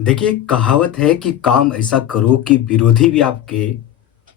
देखिए, कहावत है कि काम ऐसा करो कि विरोधी भी आपके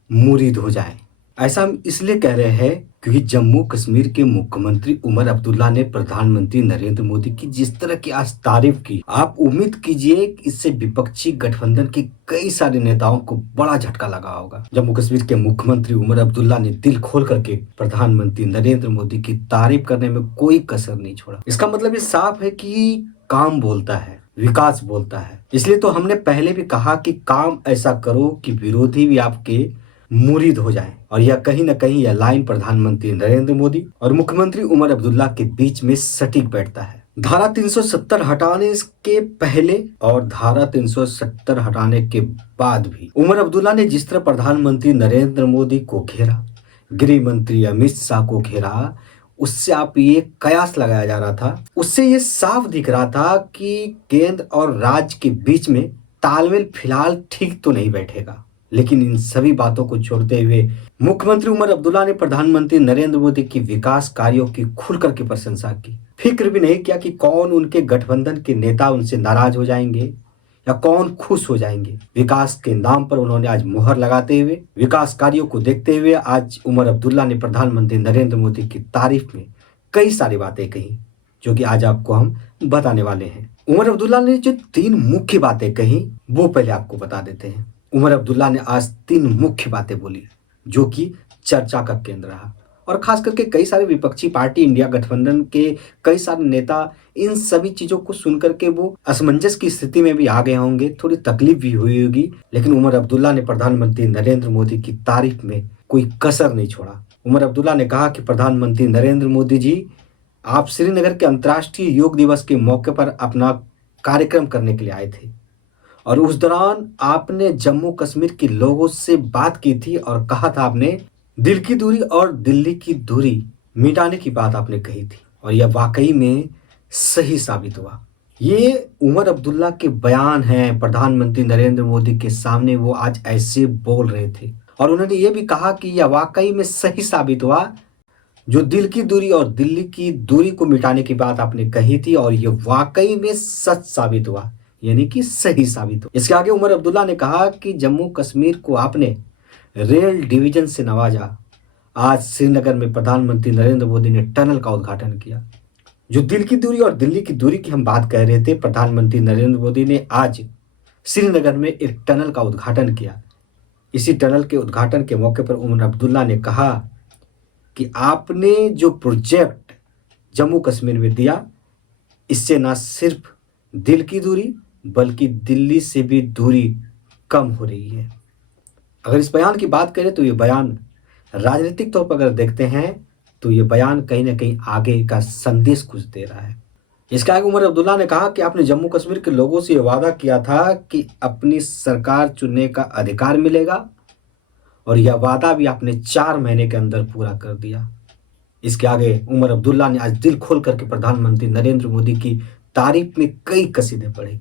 मुरीद हो जाए। ऐसा हम इसलिए कह रहे हैं क्योंकि जम्मू कश्मीर के मुख्यमंत्री उमर अब्दुल्ला ने प्रधानमंत्री नरेंद्र मोदी की जिस तरह की आज तारीफ की, आप उम्मीद कीजिए कि इससे विपक्षी गठबंधन के कई सारे नेताओं को बड़ा झटका लगा होगा। जम्मू कश्मीर के मुख्यमंत्री उमर अब्दुल्ला ने दिल खोल करके प्रधानमंत्री नरेंद्र मोदी की तारीफ करने में कोई कसर नहीं छोड़ा। इसका मतलब ये साफ है कि काम बोलता है, विकास बोलता है। इसलिए तो हमने पहले भी कहा कि काम ऐसा करो कि विरोधी भी आपके मुरीद हो जाए। और यह कहीं ना कहीं यह लाइन प्रधानमंत्री नरेंद्र मोदी और मुख्यमंत्री उमर अब्दुल्ला के बीच में सटीक बैठता है। धारा 370 हटाने के पहले और धारा 370 हटाने के बाद भी उमर अब्दुल्ला ने जिस तरह प्रधानमंत्री नरेंद्र मोदी को घेरा, गृह मंत्री अमित शाह को घेरा, उससे आप ये कयास लगाया जा रहा था, उससे ये साफ दिख रहा था कि केंद्र और राज्य के बीच में तालमेल फिलहाल ठीक तो नहीं बैठेगा। लेकिन इन सभी बातों को छोड़ते हुए मुख्यमंत्री उमर अब्दुल्ला ने प्रधानमंत्री नरेंद्र मोदी की विकास कार्यों की खुल करके प्रशंसा की। फिक्र भी नहीं किया कि कौन उनके गठबंधन के नेता उनसे नाराज हो जाएंगे या कौन खुश हो जाएंगे। विकास के नाम पर उन्होंने आज मुहर लगाते हुए, विकास कार्यों को देखते हुए आज उमर अब्दुल्ला ने प्रधानमंत्री नरेंद्र मोदी की तारीफ में कई सारी बातें कही, जो कि आज आपको हम बताने वाले हैं। उमर अब्दुल्ला ने जो 3 मुख्य बातें कही वो पहले आपको बता देते हैं। उमर अब्दुल्ला ने आज 3 मुख्य बातें बोली जो कि चर्चा का केंद्र रहा, और खास करके कई सारे विपक्षी पार्टी, इंडिया गठबंधन के कई सारे नेता इन सभी चीजों को सुनकर के वो असमंजस की स्थिति में भी आ गए होंगे, थोड़ी तकलीफ भी हुई होगी। लेकिन उमर अब्दुल्ला ने प्रधानमंत्री नरेंद्र मोदी की तारीफ में कोई कसर नहीं छोड़ा। उमर अब्दुल्ला ने कहा कि प्रधानमंत्री नरेंद्र मोदी जी, आप श्रीनगर के अंतर्राष्ट्रीय योग दिवस के मौके पर अपना कार्यक्रम करने के लिए आए थे और उस दौरान आपने जम्मू कश्मीर के लोगों से बात की थी और कहा था, आपने दिल की दूरी और दिल्ली की दूरी मिटाने की बात आपने कही थी, और यह वाकई में सही साबित हुआ। ये उमर अब्दुल्ला के बयान हैं, प्रधानमंत्री नरेंद्र मोदी के सामने वो आज ऐसे बोल रहे थे और उन्होंने ये भी कहा कि यह वाकई में सही साबित हुआ, जो दिल की दूरी और दिल्ली की दूरी को मिटाने की बात आपने कही थी और ये वाकई में सच साबित हुआ, यानी कि सही साबित हुआ। इसके आगे उमर अब्दुल्ला ने कहा कि जम्मू कश्मीर को आपने रेल डिवीजन से नवाजा। आज श्रीनगर में प्रधानमंत्री नरेंद्र मोदी ने टनल का उद्घाटन किया। जो दिल की दूरी और दिल्ली की दूरी की हम बात कह रहे थे, प्रधानमंत्री नरेंद्र मोदी ने आज श्रीनगर में एक टनल का उद्घाटन किया। इसी टनल के उद्घाटन के मौके पर उमर अब्दुल्ला ने कहा कि आपने जो प्रोजेक्ट जम्मू कश्मीर में दिया, इससे ना सिर्फ दिल की दूरी बल्कि दिल्ली से भी दूरी कम हो रही है। अगर इस बयान की बात करें तो ये बयान राजनीतिक तौर पर अगर देखते हैं तो ये बयान कहीं ना कहीं आगे का संदेश कुछ दे रहा है। इसके आगे उमर अब्दुल्ला ने कहा कि आपने जम्मू कश्मीर के लोगों से ये वादा किया था कि अपनी सरकार चुनने का अधिकार मिलेगा, और यह वादा भी आपने 4 महीने के अंदर पूरा कर दिया। इसके आगे उमर अब्दुल्ला ने आज दिल खोल करके प्रधानमंत्री नरेंद्र मोदी की तारीफ में कई कसीदे पढ़े।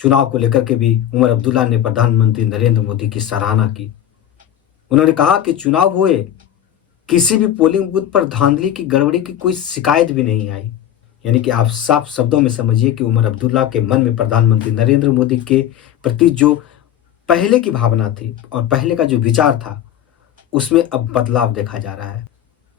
चुनाव को लेकर के भी उमर अब्दुल्ला ने प्रधानमंत्री नरेंद्र मोदी की सराहना की। उन्होंने कहा कि चुनाव हुए, किसी भी पोलिंग बूथ पर धांधली की, गड़बड़ी की कोई शिकायत भी नहीं आई। यानी कि आप साफ शब्दों में समझिए कि उमर अब्दुल्ला के मन में प्रधानमंत्री नरेंद्र मोदी के प्रति जो पहले की भावना थी और पहले का जो विचार था, उसमें अब बदलाव देखा जा रहा है।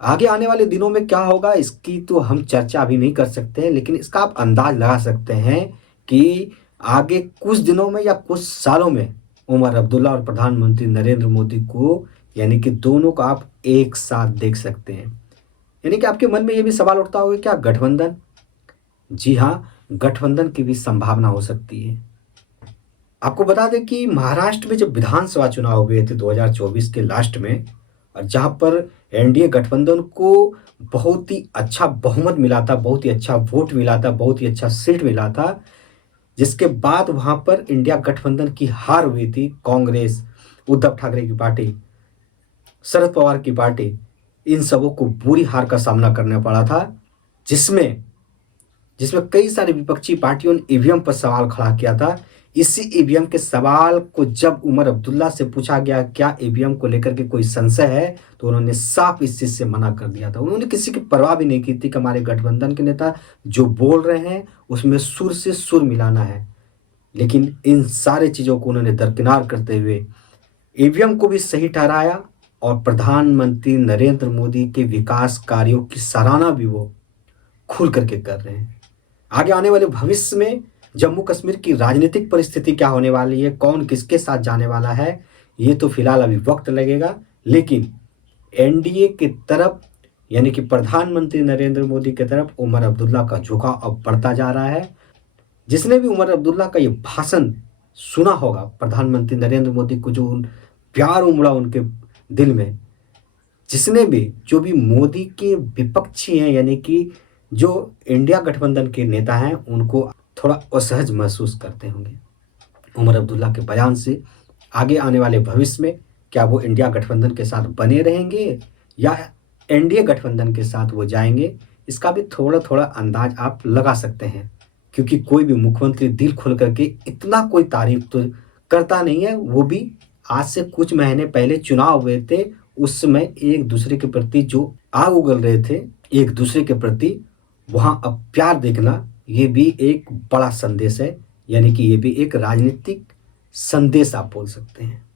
आगे आने वाले दिनों में क्या होगा इसकी तो हम चर्चा अभी नहीं कर सकते हैं, लेकिन इसका आप अंदाज लगा सकते हैं कि आगे कुछ दिनों में या कुछ सालों में उमर अब्दुल्ला और प्रधानमंत्री नरेंद्र मोदी को, यानी कि दोनों को आप एक साथ देख सकते हैं। यानी कि आपके मन में ये भी सवाल उठता होगा, क्या गठबंधन? जी हाँ, गठबंधन की भी संभावना हो सकती है। आपको बता दें कि महाराष्ट्र में जब विधानसभा चुनाव हुए थे 2024 के लास्ट में, और जहां पर एनडीए गठबंधन को बहुत ही अच्छा बहुमत मिला था, बहुत ही अच्छा वोट मिला था, बहुत ही अच्छा सीट मिला था, जिसके बाद वहां पर इंडिया गठबंधन की हार हुई थी। कांग्रेस, उद्धव ठाकरे की पार्टी, शरद पवार की पार्टी, इन सबों को बुरी हार का सामना करना पड़ा था, जिसमें जिसमें कई सारी विपक्षी पार्टियों ने ईवीएम पर सवाल खड़ा किया था। इसी ईवीएम के सवाल को जब उमर अब्दुल्ला से पूछा गया क्या ईवीएम को लेकर के कोई संशय है, तो उन्होंने साफ इस चीज से मना कर दिया था। उन्होंने किसी की परवाह भी नहीं की थी कि हमारे गठबंधन के नेता जो बोल रहे हैं उसमें सुर से सुर मिलाना है। लेकिन इन सारे चीज़ों को उन्होंने दरकिनार करते हुए ईवीएम को भी सही ठहराया और प्रधानमंत्री नरेंद्र मोदी के विकास कार्यों की सराहना भी वो खुल करके कर रहे हैं। आगे आने वाले भविष्य में जम्मू कश्मीर की राजनीतिक परिस्थिति क्या होने वाली है, कौन किसके साथ जाने वाला है, ये तो फिलहाल अभी वक्त लगेगा। लेकिन एनडीए की तरफ यानी कि प्रधानमंत्री नरेंद्र मोदी की तरफ उमर अब्दुल्ला का झुकाव अब बढ़ता जा रहा है। जिसने भी उमर अब्दुल्ला का ये भाषण सुना होगा, प्रधानमंत्री नरेंद्र मोदी को जो प्यार उमड़ा उनके दिल में, जिसने भी जो भी मोदी के विपक्षी हैं यानी कि जो इंडिया गठबंधन के नेता हैं, उनको थोड़ा असहज महसूस करते होंगे उमर अब्दुल्ला के बयान से। आगे आने वाले भविष्य में क्या वो इंडिया गठबंधन के साथ बने रहेंगे या एनडीए गठबंधन के साथ वो जाएंगे, इसका भी थोड़ा थोड़ा अंदाज आप लगा सकते हैं। क्योंकि कोई भी मुख्यमंत्री दिल खोल करके इतना कोई तारीफ तो करता नहीं है। वो भी आज से कुछ महीने पहले चुनाव हुए थे, उस समय एक दूसरे के प्रति जो आग उगल रहे थे एक दूसरे के प्रति, वहाँ अब प्यार देखना ये भी एक बड़ा संदेश है, यानी कि ये भी एक राजनीतिक संदेश आप बोल सकते हैं।